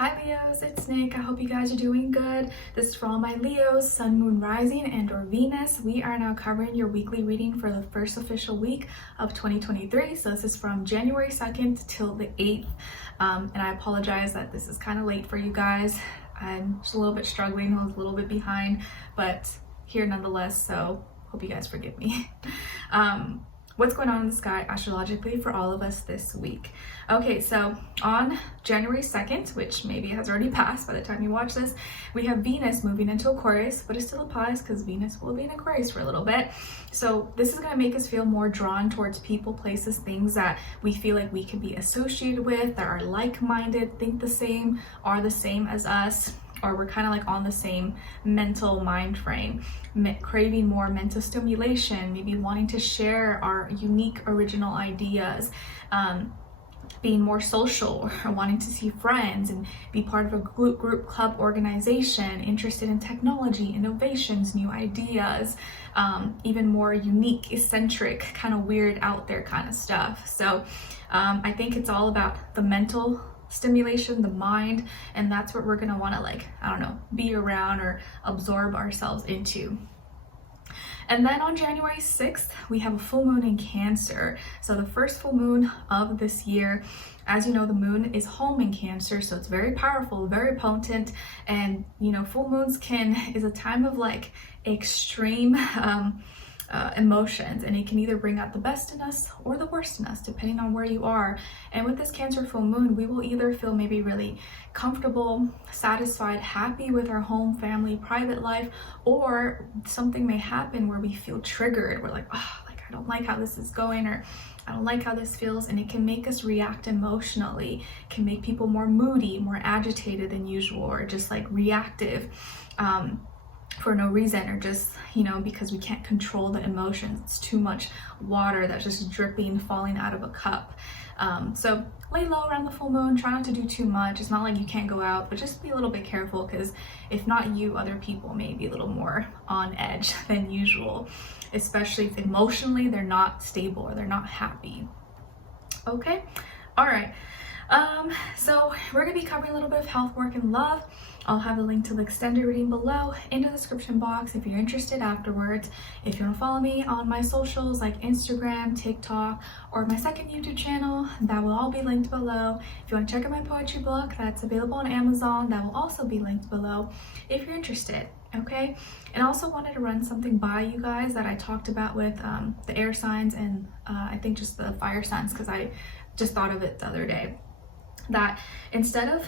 Hi Leos, it's Nick. I hope you guys are doing good. This is for all my Leos, Sun, Moon, Rising, and or Venus. We are now covering your weekly reading for the first official week of 2023. So this is from January 2nd till the 8th. And I apologize that this is kind of late for you guys. I'm just a little bit struggling. I was a little bit behind, but here nonetheless. So hope you guys forgive me. What's going on in the sky astrologically for all of us this week? Okay, so on January 2nd, which maybe has already passed by the time you watch this, we have Venus moving into Aquarius, but it still applies because Venus will be in Aquarius for a little bit. So this is going to make us feel more drawn towards people, places, things that we feel like we can be associated with, that are like-minded, think the same, are the same as us, or we're kind of like on the same mental mind frame, craving more mental stimulation, maybe wanting to share our unique original ideas, being more social or wanting to see friends and be part of a group club organization, interested in technology, innovations, new ideas, even more unique, eccentric, kind of weird out there kind of stuff. So I think it's all about the mental stimulation, the mind, and that's what we're gonna want to be around or absorb ourselves into. And then on January 6th, we have a full moon in Cancer. So the first full moon of this year. As you know, the moon is home in Cancer, so it's very powerful, very potent. And full moons is a time of extreme emotions, and it can either bring out the best in us or the worst in us, depending on where you are. And with this Cancer full moon, we will either feel maybe really comfortable, satisfied, happy with our home, family, private life, or something may happen where we feel triggered. We're like, oh, I don't like how this is going, or I don't like how this feels, and it can make us react emotionally. It can make people more moody, more agitated than usual, or just reactive. For no reason, or just because we can't control the emotions. It's too much water that's just dripping, falling out of a cup. So lay low around the full moon, try not to do too much. It's not like you can't go out, but just be a little bit careful, because if not you, other people may be a little more on edge than usual, especially if emotionally they're not stable or they're not happy. Okay, all right. So we're going to be covering a little bit of health, work, and love. I'll have the link to the extended reading below in the description box if you're interested afterwards. If you want to follow me on my socials like Instagram, TikTok, or my second YouTube channel, that will all be linked below. If you want to check out my poetry book, that's available on Amazon, that will also be linked below if you're interested. Okay, and I also wanted to run something by you guys that I talked about with the air signs and I think just the fire signs, because I just thought of it the other day. That instead of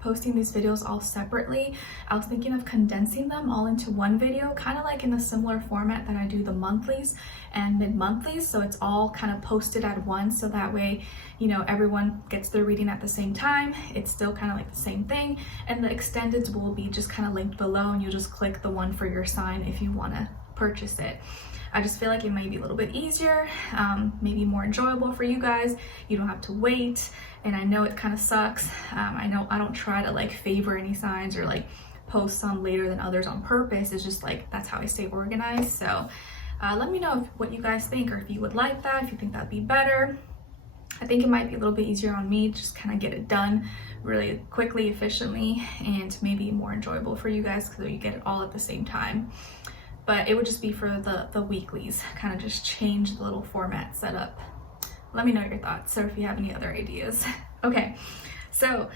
posting these videos all separately, I was thinking of condensing them all into one video, kind of like in a similar format that I do the monthlies and mid-monthlies. So it's all kind of posted at once, so that way everyone gets their reading at the same time. It's still kind of like the same thing, and the extendeds will be just kind of linked below, and you'll just click the one for your sign if you want to purchase it. I just feel like it might be a little bit easier, maybe more enjoyable for you guys. You don't have to wait, and I know it kind of sucks. I know I don't try to favor any signs or post some later than others on purpose. It's just that's how I stay organized. So let me know what you guys think, or if you would like that, if you think that'd be better. I think it might be a little bit easier on me, just kind of get it done really quickly, efficiently, and maybe more enjoyable for you guys because you get it all at the same time. But it would just be for the weeklies, kind of just change the little format setup. Let me know your thoughts, or if you have any other ideas. Okay, so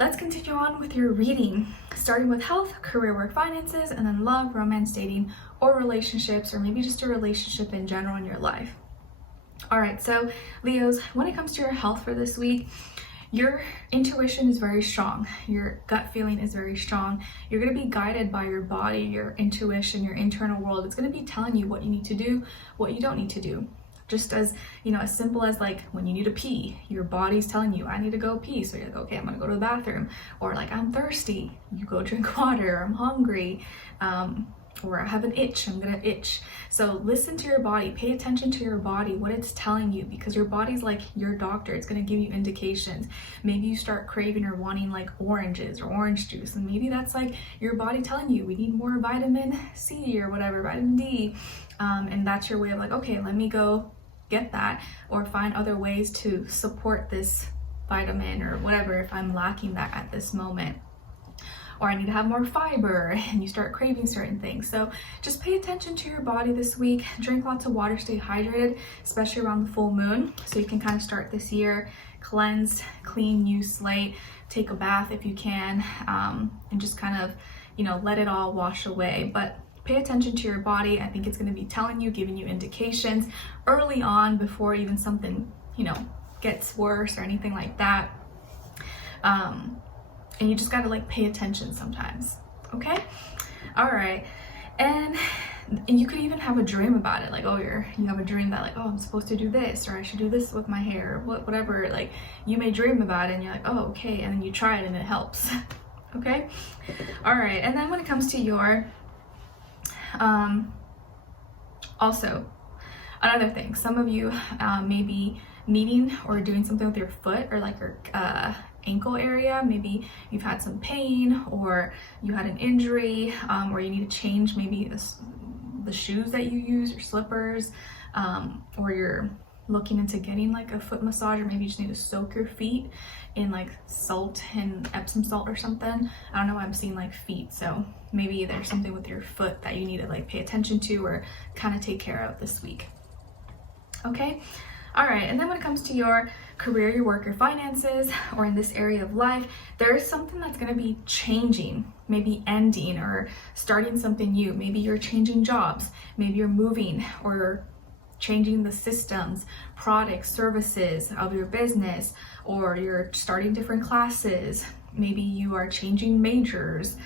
let's continue on with your reading, starting with health, career, work, finances, and then love, romance, dating, or relationships, or maybe just a relationship in general in your life. All right, so Leos, when it comes to your health for this week, your intuition is very strong. Your gut feeling is very strong. You're going to be guided by your body, your intuition, your internal world. It's going to be telling you what you need to do, what you don't need to do. Just as, as simple as when you need to pee, your body's telling you, I need to go pee. So you're like, okay, I'm going to go to the bathroom. Or I'm thirsty. You go drink water. I'm hungry. Or I have an itch, I'm gonna itch. So listen to your body, pay attention to your body, what it's telling you, because your body's like your doctor. It's gonna give you indications. Maybe you start craving or wanting oranges or orange juice, and maybe that's your body telling you we need more vitamin C or whatever, vitamin D, and that's your way of okay, let me go get that, or find other ways to support this vitamin or whatever if I'm lacking that at this moment. Or I need to have more fiber, and you start craving certain things. So just pay attention to your body this week. Drink lots of water, stay hydrated, especially around the full moon. So you can kind of start this year cleansed, clean, new slate, take a bath if you can, and just kind of, let it all wash away. But pay attention to your body. I think it's going to be telling you, giving you indications early on before even something, gets worse or anything like that. And you just gotta pay attention sometimes, okay? All right, and you could even have a dream about it, you have a dream that I'm supposed to do this, or I should do this with my hair, or whatever, you may dream about it and you're like, oh, okay, and then you try it and it helps, okay? All right, and then when it comes to your, also, another thing, some of you may be needing or doing something with your foot or your ankle area. Maybe you've had some pain, or you had an injury, or you need to change maybe the shoes that you use, your slippers, or you're looking into getting a foot massage, or maybe you just need to soak your feet in salt and Epsom salt or something. I don't know, I'm seeing feet, so maybe there's something with your foot that you need to pay attention to or kind of take care of this week, okay? All right, and then when it comes to your career, your work, your finances, or in this area of life, there is something that's going to be changing, maybe ending or starting something new. Maybe you're changing jobs, maybe you're moving or changing the systems, products, services of your business, or you're starting different classes. Maybe you are changing majors,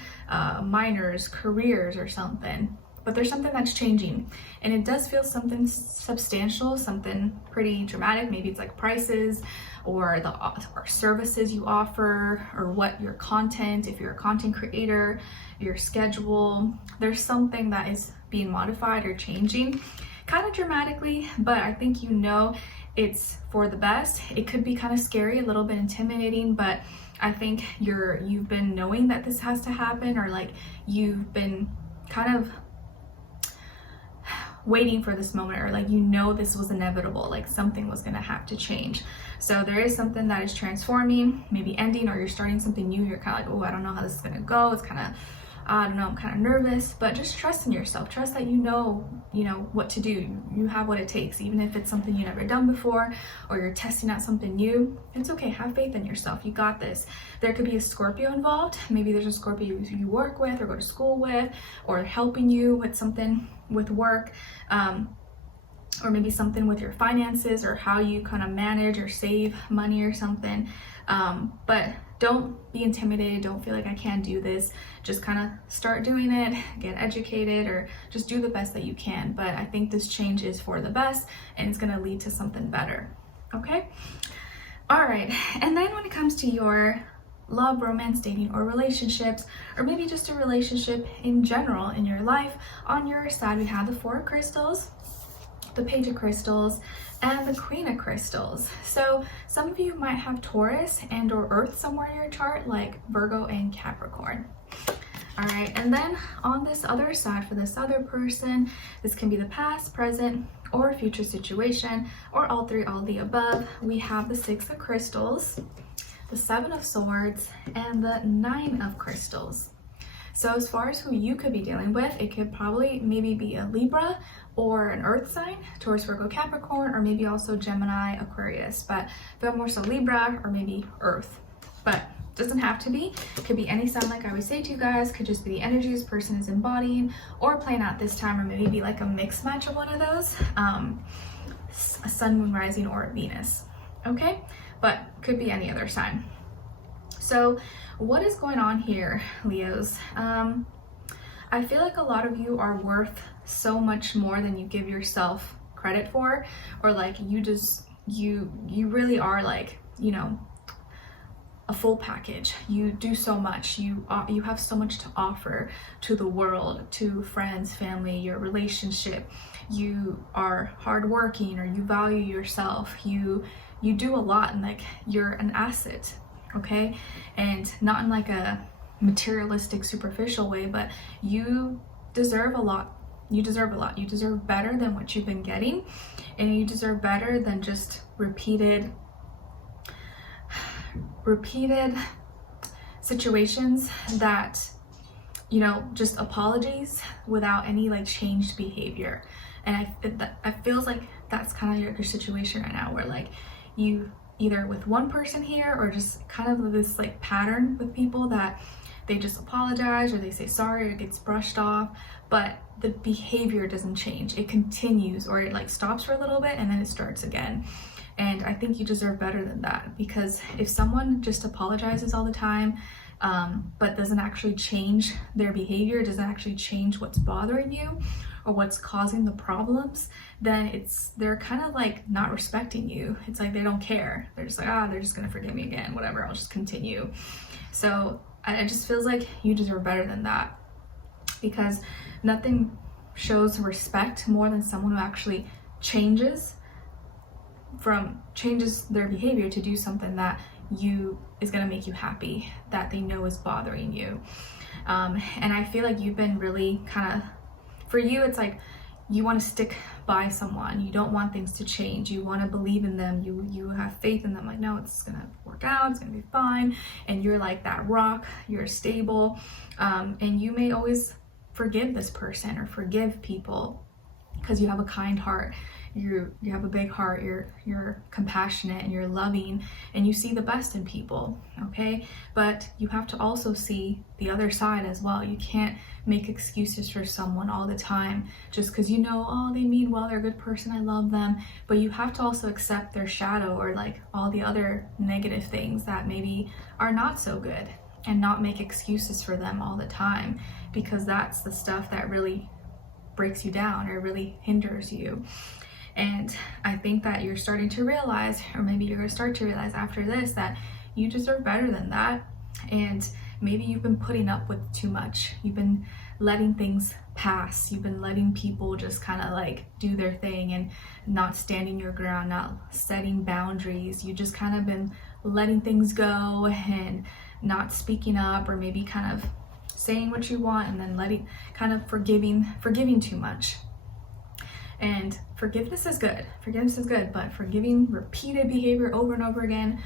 minors, careers, or something. But there's something that's changing, and it does feel something substantial, something pretty dramatic. Maybe it's prices or or services you offer, or what your content, if you're a content creator, your schedule. There's something that is being modified or changing kind of dramatically, but I think it's for the best. It could be kind of scary, a little bit intimidating, but I think you've been knowing that this has to happen, or you've been kind of waiting for this moment, or this was inevitable, something was going to have to change. So there is something that is transforming, maybe ending, or you're starting something new. You're kind of oh, I don't know how this is going to go. It's kind of, I don't know, I'm kind of nervous, but just trust in yourself. Trust that you know what to do. You have what it takes, even if it's something you've never done before, or you're testing out something new. It's okay. Have faith in yourself. You got this. There could be a Scorpio involved. Maybe there's a Scorpio you work with or go to school with, or helping you with something with work, or maybe something with your finances, or how you kind of manage or save money or something. But don't be intimidated. Don't feel like I can't do this. Just kind of start doing it, get educated, or just do the best that you can. But I think this change is for the best, and it's going to lead to something better. Okay? All right. And then when it comes to your love, romance, dating, or relationships, or maybe just a relationship in general in your life, on your side we have the Four of Crystals, the Page of Crystals, and the Queen of Crystals. So some of you might have Taurus and or Earth somewhere in your chart, like Virgo and Capricorn. All right, and then on this other side, for this other person, this can be the past, present, or future situation, or all three, all the above. We have the Six of Crystals, the Seven of Swords, and the Nine of Crystals. So as far as who you could be dealing with, it could probably maybe be a Libra or an Earth sign, Taurus, Virgo, Capricorn, or maybe also Gemini, Aquarius, but feel more so Libra or maybe Earth. But doesn't have to be. It could be any sign, like I always say to you guys. Could just be the energies person is embodying or playing out this time, or maybe be like a mixed match of one of those, a Sun, Moon, Rising, or a Venus. Okay, but could be any other sign. So what is going on here, Leos? I feel like a lot of you are worth so much more than you give yourself credit for, or like you really are, like, you know, a full package. You do so much. You have so much to offer to the world, to friends, family, your relationship. You are hardworking, or you value yourself. You do a lot, and like you're an asset. Okay, and not in like a materialistic, superficial way, but you deserve a lot. You deserve a lot. You deserve better than what you've been getting, and you deserve better than just repeated repeated situations that, you know, just apologies without any like changed behavior. And I feels like that's kind of your situation right now, where like you either with one person here or just kind of this like pattern with people that they just apologize or they say sorry or it gets brushed off, but the behavior doesn't change. It continues, or it like stops for a little bit and then it starts again. And I think you deserve better than that, because if someone just apologizes all the time, but doesn't actually change their behavior, doesn't actually change what's bothering you or what's causing the problems, then they're kind of like not respecting you. It's like they don't care. They're just like, they're just gonna forgive me again, whatever, I'll just continue. So it just feels like you deserve better than that, because nothing shows respect more than someone who actually changes their behavior to do something that is going to make you happy, that they know is bothering you. And I feel like you've been really kind of, for you, it's like you want to stick by someone. You don't want things to change. You want to believe in them. You have faith in them. Like, no, it's going to work out. It's going to be fine. And you're like that rock. You're stable. And you may always forgive this person or forgive people because you have a kind heart. You have a big heart, you're compassionate and you're loving, and you see the best in people, okay? But you have to also see the other side as well. You can't make excuses for someone all the time just because you know, oh, they mean well, they're a good person, I love them. But you have to also accept their shadow, or like all the other negative things that maybe are not so good, and not make excuses for them all the time, because that's the stuff that really breaks you down or really hinders you. And I think that you're starting to realize, or maybe you're going to start to realize after this, that you deserve better than that. And maybe you've been putting up with too much. You've been letting things pass. You've been letting people just kind of like do their thing and not standing your ground, not setting boundaries. You just kind of been letting things go and not speaking up, or maybe kind of saying what you want and then forgiving too much. And forgiveness is good, but forgiving repeated behavior over and over again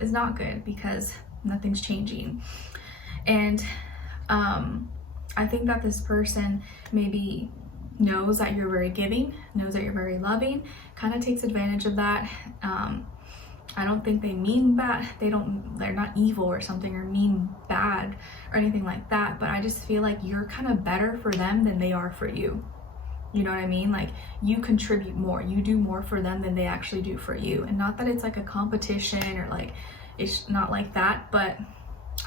is not good, because nothing's changing. And I think that this person maybe knows that you're very giving, knows that you're very loving, kind of takes advantage of that. I don't think they mean bad. They're not evil or something, or mean bad or anything like that, but I just feel like you're kind of better for them than they are for you. You know what I mean? Like, you contribute more, you do more for them than they actually do for you. And not that it's like a competition, or like, it's not like that, but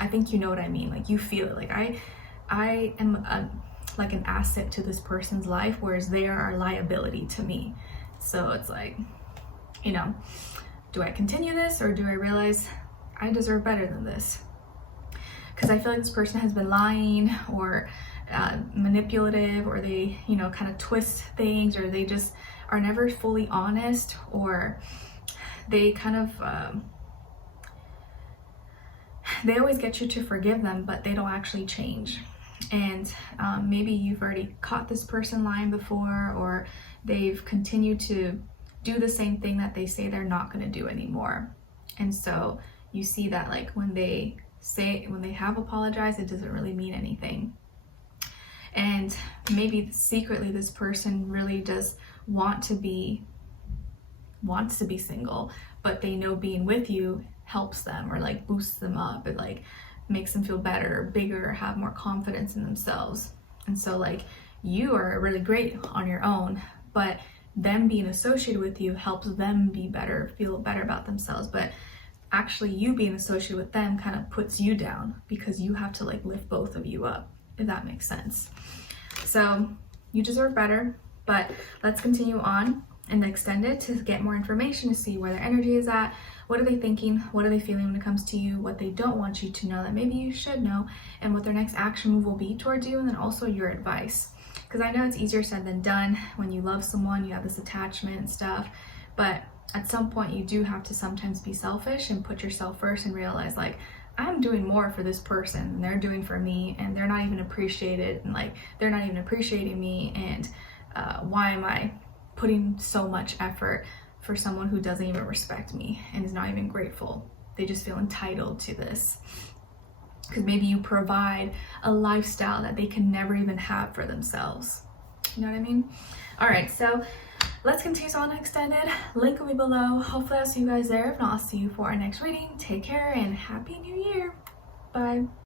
I think you know what I mean. Like, you feel it. Like, I am like an asset to this person's life, whereas they are a liability to me. So it's like, you know, do I continue this, or do I realize I deserve better than this? Because I feel like this person has been lying, or manipulative, or they, you know, kind of twist things, or they just are never fully honest, or they kind of they always get you to forgive them, but they don't actually change. And maybe you've already caught this person lying before, or they've continued to do the same thing that they say they're not going to do anymore. And so you see that, like, when they have apologized, it doesn't really mean anything. And maybe secretly this person really does wants to be single, but they know being with you helps them, or like boosts them up. It like makes them feel better, or bigger, or have more confidence in themselves. And so like, you are really great on your own, but them being associated with you helps them be better, feel better about themselves. But actually, you being associated with them kind of puts you down, because you have to like lift both of you up, if that makes sense. So you deserve better, but let's continue on and extend it to get more information, to see where their energy is at. What are they thinking? What are they feeling when it comes to you? What they don't want you to know that maybe you should know, and what their next action move will be towards you, and then also your advice. Because I know it's easier said than done. When you love someone, you have this attachment and stuff, but at some point you do have to sometimes be selfish and put yourself first, and realize like, I'm doing more for this person than they're doing for me, and they're not even appreciated, and like, they're not even appreciating me, and why am I putting so much effort for someone who doesn't even respect me and is not even grateful? they just feel entitled to this. Because maybe you provide a lifestyle that they can never even have for themselves. You know what I mean? All right, so let's continue on extended. Link will be below. Hopefully I'll see you guys there. If not, I'll see you for our next reading. Take care and Happy New Year. Bye.